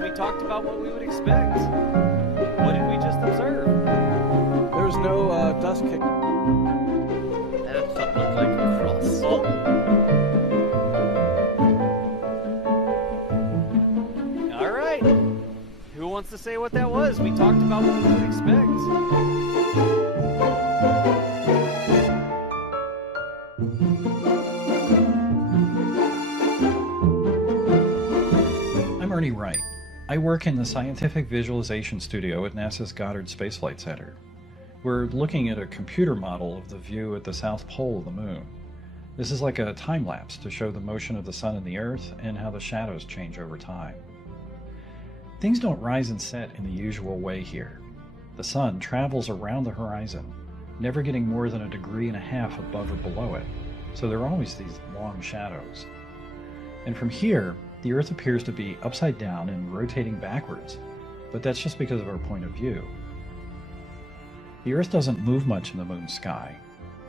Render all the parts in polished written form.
We talked about what we would expect. What did we just observe? There's no dust kick. That doesn't look like a cross. Oh. All right. Who wants to say what that was? We talked about what we would expect. I'm Ernie Wright. I work in the Scientific Visualization Studio at NASA's Goddard Space Flight Center. We're looking at a computer model of the view at the south pole of the moon. This is like a time-lapse to show the motion of the sun and the Earth and how the shadows change over time. Things don't rise and set in the usual way here. The sun travels around the horizon, never getting more than 1.5 degrees above or below it, so there are always these long shadows. And from here, the Earth appears to be upside down and rotating backwards, but that's just because of our point of view. The Earth doesn't move much in the moon's sky.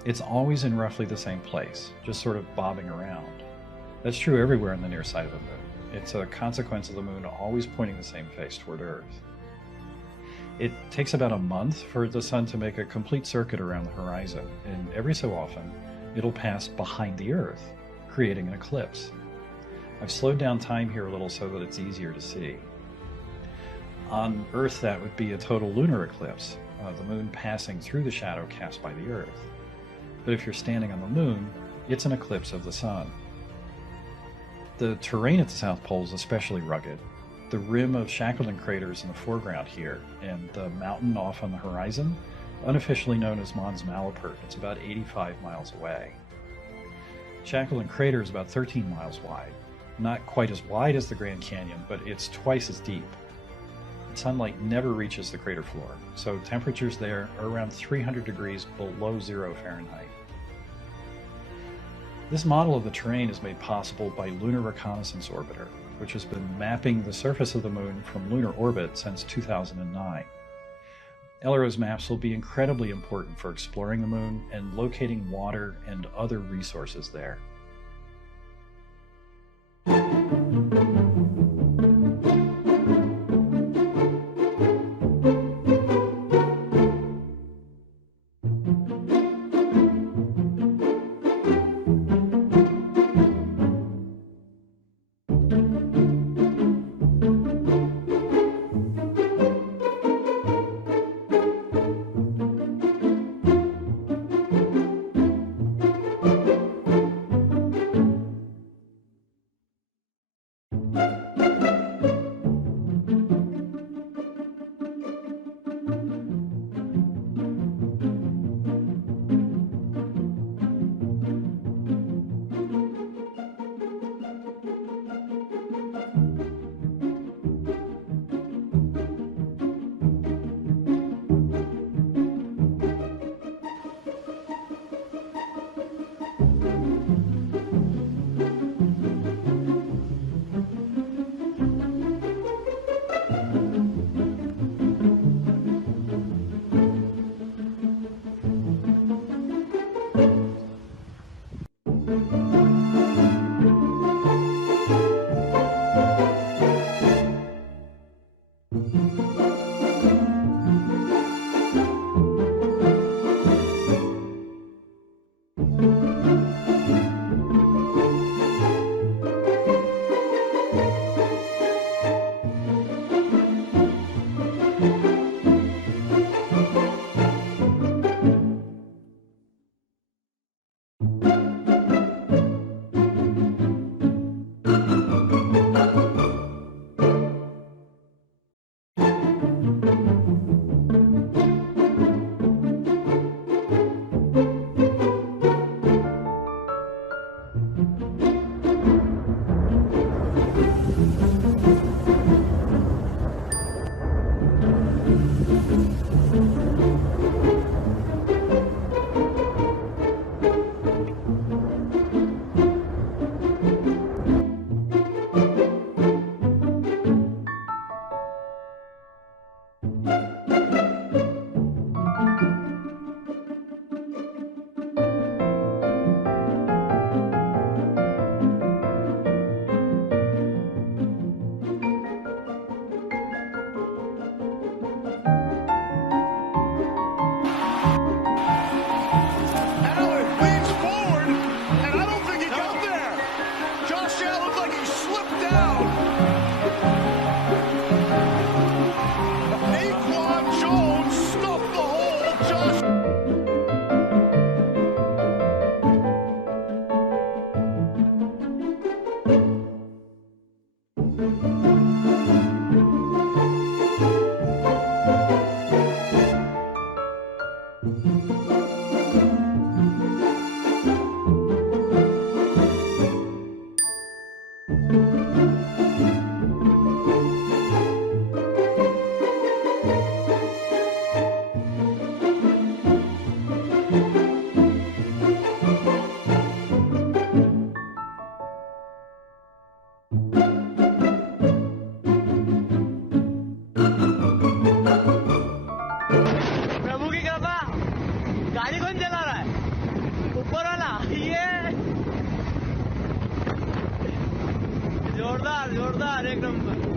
It's always in roughly the same place, just sort of bobbing around. That's true everywhere on the near side of the moon. It's a consequence of the moon always pointing the same face toward Earth. It takes about a month for the sun to make a complete circuit around the horizon, and every so often, it'll pass behind the Earth, creating an eclipse. I've slowed down time here a little so that it's easier to see. On Earth, that would be a total lunar eclipse, the moon passing through the shadow cast by the Earth. But if you're standing on the moon, it's an eclipse of the sun. The terrain at the South Pole is especially rugged. The rim of Shackleton craters in the foreground here, and the mountain off on the horizon, unofficially known as Mons Malapert. It's about 85 miles away. Shackleton crater is about 13 miles wide. Not quite as wide as the Grand Canyon, but it's twice as deep. Sunlight never reaches the crater floor, so temperatures there are around 300 degrees below 0 Fahrenheit. This model of the terrain is made possible by Lunar Reconnaissance Orbiter, which has been mapping the surface of the moon from lunar orbit since 2009. LRO's maps will be incredibly important for exploring the moon and locating water and other resources there. प्रभु की कृपा गाड़ी कौन चला रहा है ऊपर वाला ये जोरदार जोरदार एक नंबर